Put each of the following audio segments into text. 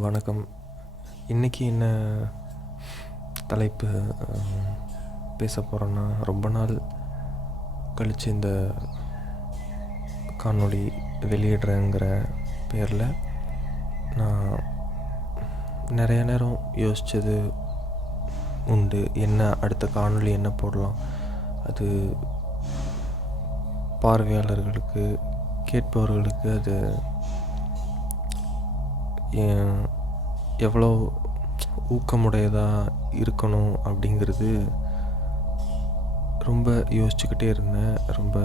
வணக்கம். இன்றைக்கி என்ன தலைப்பு பேச போகிறோன்னா ரொம்ப நாள் கழித்து இந்த காணொளி வெளியிடுறேங்கிற பேரில் நான் நிறைய நேரம் யோசித்தது உண்டு. என்ன அடுத்த காணொளி என்ன போடலாம்? அது பார்வையாளர்களுக்கு கேட்பவர்களுக்கு அது எவ்வளோ ஊக்கமுடையதாக இருக்கணும் அப்படிங்கிறது ரொம்ப யோசிச்சுக்கிட்டே இருந்தேன். ரொம்ப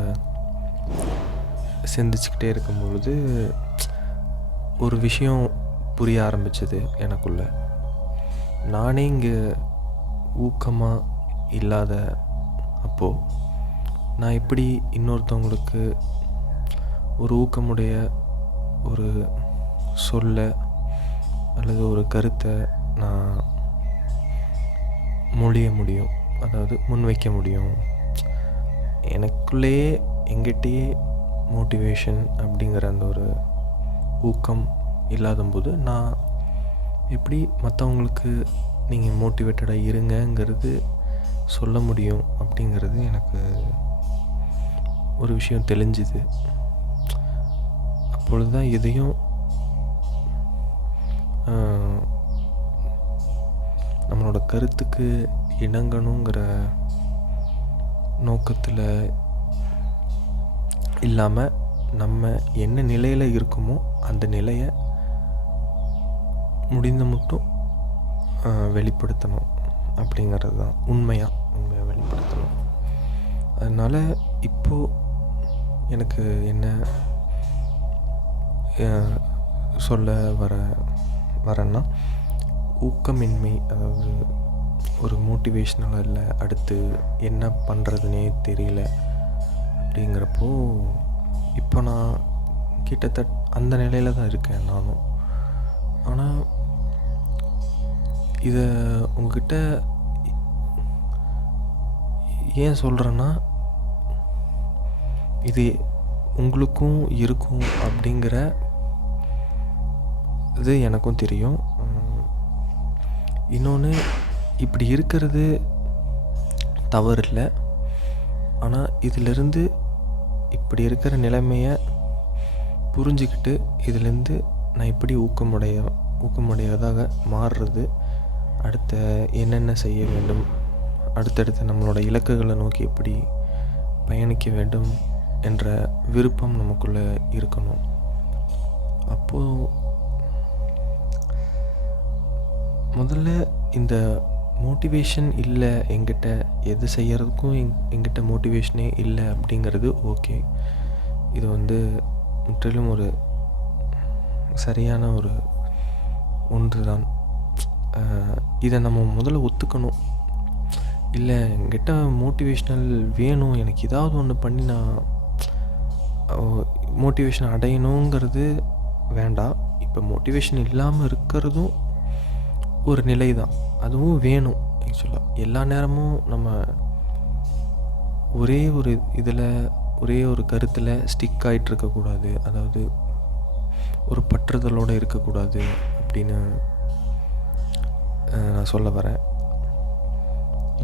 சிந்திச்சுக்கிட்டே இருக்கும் பொழுது ஒரு விஷயம் புரிய ஆரம்பிச்சது எனக்குள்ள. நானே இங்கே ஊக்கமாக இல்லாத அப்போது நான் எப்படி இன்னொருத்தவங்களுக்கு ஒரு ஊக்கமுடைய ஒரு சொல்ல அல்லது ஒரு கருத்தை நான் மொழிய முடியும். அதாவது முன்வைக்க முடியும். எனக்குள்ளேயே எங்கிட்டேயே மோட்டிவேஷன் அப்படிங்கிற அந்த ஒரு ஊக்கம் இல்லாதம்போது நான் எப்படி மற்றவங்களுக்கு நீங்கள் மோட்டிவேட்டடாக இருங்கங்கிறது சொல்ல முடியும் அப்படிங்கிறது எனக்கு ஒரு விஷயம் தெளிஞ்சுது. அப்பொழுது தான் எதையும் நம்மளோட கருத்துக்கு இணங்கணுங்கிற நோக்கத்தில் இல்லாமல் நம்ம என்ன நிலையில் இருக்கோமோ அந்த நிலையை முடிந்த மட்டும் வெளிப்படுத்தணும் அப்படிங்கிறது தான் உண்மையாக உண்மையை வெளிப்படுத்தணும். அதனால் இப்போது எனக்கு என்ன சொல்ல வர வரேன்னா ஊக்கமின்மை அதாவது ஒரு மோட்டிவேஷ்னலாக இல்லை அடுத்து என்ன பண்ணுறதுனே தெரியல அப்படிங்கிறப்போ இப்போ நான் கிட்டத்தட்ட அந்த நிலையில் தான் இருக்கேன் நானும். ஆனால் இதை உங்ககிட்ட ஏன் சொல்கிறேன்னா இது உங்களுக்கும் இருக்கும் அப்படிங்கிற இது எனக்கும் தெரியும். இன்னொன்று இப்படி இருக்கிறது தவறு இல்லை ஆனால் இதிலிருந்து இப்படி இருக்கிற நிலைமையை புரிஞ்சுக்கிட்டு இதிலேருந்து நான் எப்படி ஊக்கமுடைய ஊக்கமுடையதாக மாறுறது. அடுத்த என்னென்ன செய்ய வேண்டும்? அடுத்தடுத்த நம்மளோட இலக்குகளை நோக்கி எப்படி பயணிக்க வேண்டும்? என்ற விருப்பம் நமக்குள்ளே இருக்கணும். அப்போது முதல்ல இந்த மோட்டிவேஷன் இல்லை எங்கிட்ட எது செய்கிறதுக்கும் எங் எங்கிட்ட மோட்டிவேஷனே இல்லை அப்படிங்கிறது ஓகே இது வந்து முற்றிலும் ஒரு சரியான ஒரு ஒன்று தான் இதை நம்ம முதல்ல ஒத்துக்கணும். இல்லை என்கிட்ட மோட்டிவேஷ்னல் வேணும் எனக்கு ஏதாவது ஒன்று பண்ணி நான் மோட்டிவேஷன் அடையணுங்கிறது வேண்டாம். இப்போ மோட்டிவேஷன் இல்லாமல் இருக்கிறதும் ஒரு நிலை தான். அதுவும் வேணும் ஆக்சுவலாக எல்லா நேரமும் நம்ம ஒரே ஒரு இதில் ஒரே ஒரு கருத்தில் ஸ்டிக் ஆகிட்டு இருக்கக்கூடாது. அதாவது ஒரு பற்றுதலோடு இருக்கக்கூடாது அப்படின்னு நான் சொல்ல வரேன்.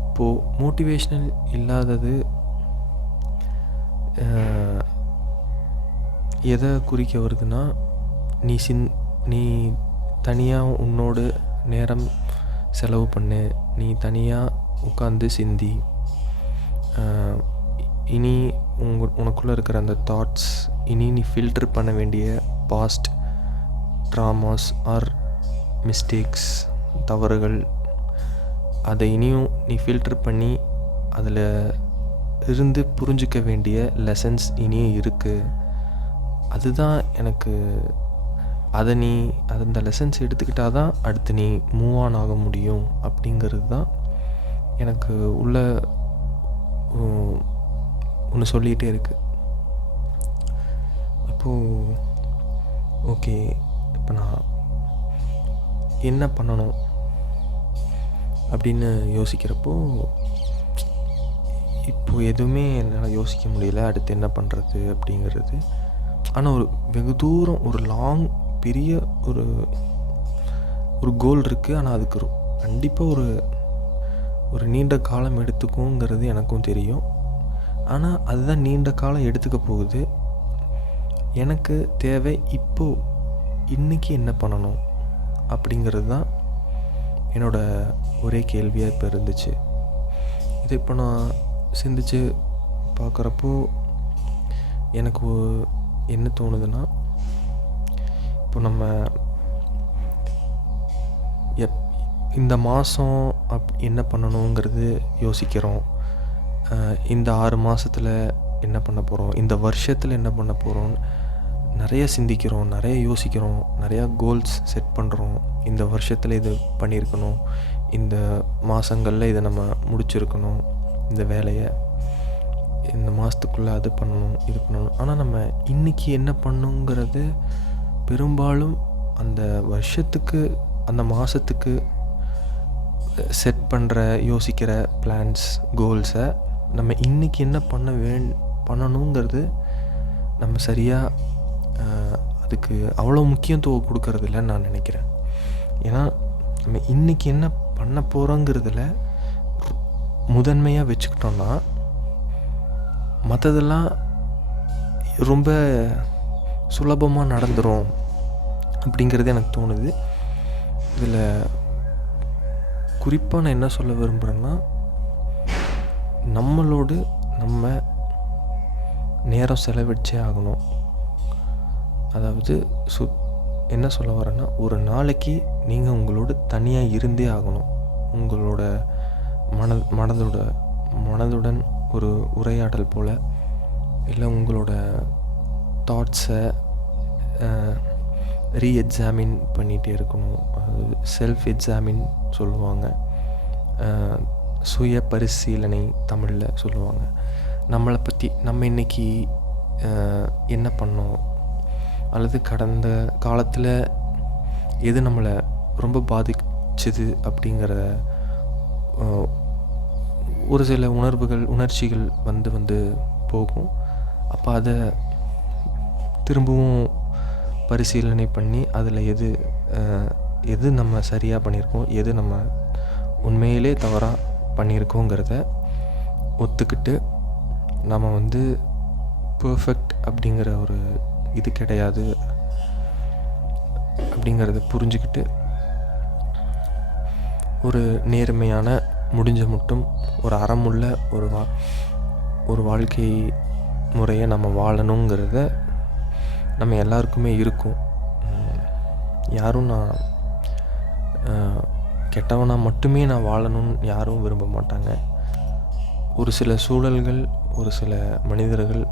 இப்போது மோட்டிவேஷ்னல் இல்லாதது எதை குறிக்க வருதுன்னா நீ சின் நீ தனியாக உன்னோடு நேரம் செலவு பண்ணு. நீ தனியாக உட்காந்து சிந்தி. இனி உங்க உனக்குள்ளே இருக்கிற அந்த தாட்ஸ் இனி நீ ஃபில்டர் பண்ண வேண்டிய பாஸ்ட் ட்ராமாஸ் ஆர் மிஸ்டேக்ஸ் தவறுகள் அதை இனியும் நீ ஃபில்டர் பண்ணி அதில் இருந்து புரிஞ்சிக்க வேண்டிய லெசன்ஸ் இனியும் இருக்குது அதுதான் எனக்கு அதை நீ அந்த லெசன்ஸ் எடுத்துக்கிட்டால் தான் அடுத்து நீ மூவ் ஆன் ஆக முடியும் அப்படிங்கிறது தான் எனக்கு உள்ள ஒன்று சொல்லிகிட்டே இருக்குது அப்போது ஓகே இப்போ நான் என்ன பண்ணணும் அப்படின்னு யோசிக்கிறப்போ இப்போ எதுவுமே என்னால் யோசிக்க முடியல அடுத்து என்ன பண்ணுறது அப்படிங்கிறது. ஆனால் ஒரு வெகு தூரம் ஒரு லாங் பெரிய ஒரு ஒரு கோல் இருக்குது ஆனால் அதுக்கு கண்டிப்பாக ஒரு ஒரு நீண்ட காலம் எடுத்துக்குங்கிறது எனக்கும் தெரியும். ஆனால் அதுதான் நீண்ட காலம் எடுத்துக்க போகுது. எனக்கு தேவை இப்போது இன்றைக்கி என்ன பண்ணணும் அப்படிங்கிறது தான் என்னோடய ஒரே கேள்வியாக இப்போ இருந்துச்சு. இதை இப்போ நான் சிந்திச்சு பார்க்குறப்போ எனக்கு என்ன தோணுதுன்னா இப்போ நம்ம எப் இந்த மாதம் அப் என்ன பண்ணணுங்கிறது யோசிக்கிறோம். இந்த ஆறு மாதத்தில் என்ன பண்ண போகிறோம் இந்த வருஷத்தில் என்ன பண்ண போகிறோம் நிறைய சிந்திக்கிறோம் நிறைய யோசிக்கிறோம் நிறையா கோல்ஸ் செட் பண்ணுறோம் இந்த வருஷத்தில் இது பண்ணியிருக்கணும். இந்த மாதங்களில் இதை நம்ம முடிச்சிருக்கணும். இந்த வேலையை இந்த மாதத்துக்குள்ளே அது பண்ணணும் இது பண்ணணும். ஆனால் நம்ம இன்றைக்கி என்ன பண்ணுங்கிறது பெரும்பாலும் அந்த வருஷத்துக்கு அந்த மாதத்துக்கு செட் பண்ணுற யோசிக்கிற பிளான்ஸ் கோல்ஸை நம்ம இன்றைக்கி என்ன பண்ண வேண் பண்ணணுங்கிறது நம்ம சரியாக அதுக்கு அவ்வளோ முக்கியத்துவம் கொடுக்கறது இல்லைன்னு நான் நினைக்கிறேன். ஏன்னா நம்ம இன்றைக்கி என்ன பண்ண போகிறோங்கிறதுல முதன்மையாக வச்சுக்கிட்டோன்னா மற்றதெல்லாம் ரொம்ப சுலபமாக நடந்துடும் அப்படிங்கிறது எனக்கு தோணுது. இதில் குறிப்பாக நான் என்ன சொல்ல விரும்புகிறேன்னா நம்மளோடு நம்ம நேரம் செலவிச்சே ஆகணும். அதாவது சு என்ன சொல்ல வரேன்னா ஒரு நாளைக்கு நீங்கள் உங்களோட தனியாக இருந்தே ஆகணும். உங்களோட மன மனதோட மனதுடன் ஒரு உரையாடல் போல் இல்லை உங்களோட தாட்ஸை ரீஎக்ஸாமின் பண்ணிகிட்டே இருக்கணும். அது செல்ஃப் எக்ஸாமின் சொல்லுவாங்க. சுய பரிசீலனை தமிழில் சொல்லுவாங்க. நம்மளை பற்றி நம்ம இன்னைக்கு என்ன பண்ணோம்? அல்லது கடந்த காலத்தில் எது நம்மளை ரொம்ப பாதிச்சது அப்படிங்கிற ஒரு சில உணர்வுகள் உணர்ச்சிகள் வந்து வந்து போகும். அப்போ அதை திரும்பவும் பரிசீலனை பண்ணி அதில் எது எது நம்ம சரியாக பண்ணியிருக்கோம் எது நம்ம உண்மையிலே தவறாக பண்ணியிருக்கோங்கிறத ஒத்துக்கிட்டு நம்ம வந்து பர்ஃபெக்ட் அப்படிங்கிற ஒரு இது கிடையாது அப்படிங்கிறத புரிஞ்சுக்கிட்டு ஒரு நேர்மையான முடிஞ்ச மட்டும் ஒரு அறமுள்ள ஒரு வா ஒரு வாழ்க்கை முறையை நம்ம வாழணுங்கிறத நம்ம எல்லாருக்குமே இருக்கும். யாரும் நான் கெட்டவனாக மட்டுமே நான் வாழணும்னு யாரும் விரும்ப மாட்டாங்க. ஒரு சில சூழல்கள் ஒரு சில மனிதர்கள்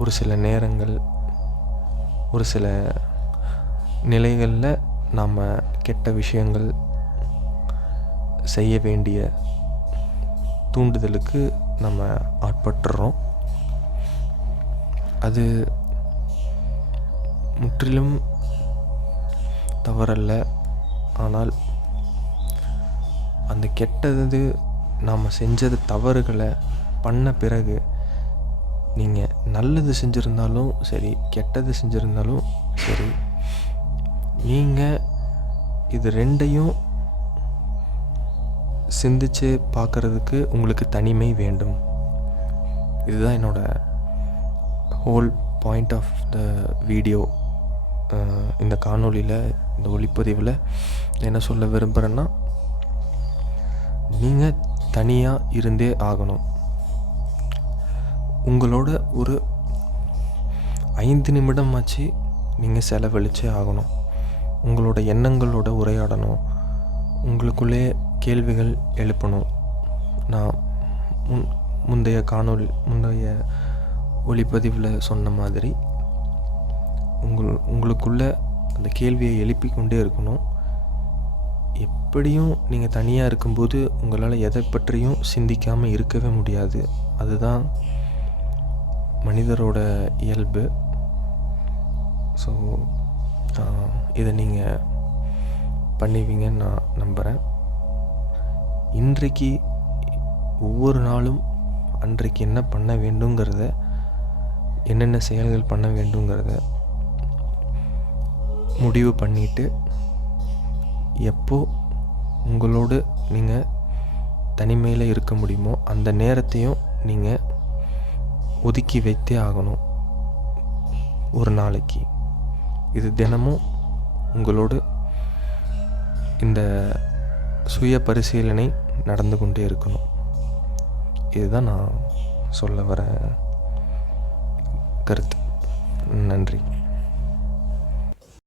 ஒரு சில நேரங்கள் ஒரு சில நிலைகளில் நாம் கெட்ட விஷயங்கள் செய்ய வேண்டிய தூண்டுதலுக்கு நம்ம ஆட்பட்டுறோம். அது முற்றிலும் தவறல்ல. ஆனால் அந்த கெட்டது நாம் செஞ்சது தவறுகளை பண்ண பிறகு நீங்கள் நல்லது செஞ்சுருந்தாலும் சரி கெட்டது செஞ்சுருந்தாலும் சரி நீங்கள் இது ரெண்டையும் சிந்திச்சு பார்க்குறதுக்கு உங்களுக்கு தனிமை வேண்டும். இதுதான் என்னோட whole point of the video இந்த காணொளியில் இந்த ஒளிப்பதிவில் என்ன சொல்ல விரும்புகிறேன்னா நீங்கள் தனியாக இருந்தே ஆகணும். உங்களோட ஒரு ஐந்து நிமிடமாச்சு நீங்கள் செலவழிச்சே ஆகணும். உங்களோட எண்ணங்களோட உரையாடணும். உங்களுக்குள்ளே கேள்விகள் எழுப்பணும். நான் முன் முந்தைய காணொளி முந்தைய ஒளிப்பதிவில் சொன்ன மாதிரி உங்கள் உங்களுக்குள்ள அந்த கேள்வியை எழுப்பி கொண்டே இருக்கணும். எப்படியும் நீங்கள் தனியாக இருக்கும்போது உங்களால் எதை பற்றியும் சிந்திக்காமல் இருக்கவே முடியாது. அதுதான் மனிதரோட இயல்பு. ஸோ இதை நீங்கள் பண்ணுவீங்கன்னு நான் நம்புகிறேன் இன்றைக்கு ஒவ்வொரு நாளும் அன்றைக்கு என்ன பண்ண வேண்டுங்கிறத என்னென்ன செயல்கள் பண்ண வேண்டுங்கிறத முடிவு பண்ணிட்டு எப்போ உங்களோடு நீங்கள் தனிமையில் இருக்க முடியுமோ அந்த நேரத்தையும் நீங்கள் ஒதுக்கி வைத்தே ஆகணும். ஒரு நாளைக்கு. இது தினமும் உங்களோடு இந்த சுய பரிசீலனை நடந்து கொண்டே இருக்கணும். இதுதான் நான் சொல்ல வர கருத்து. நன்றி.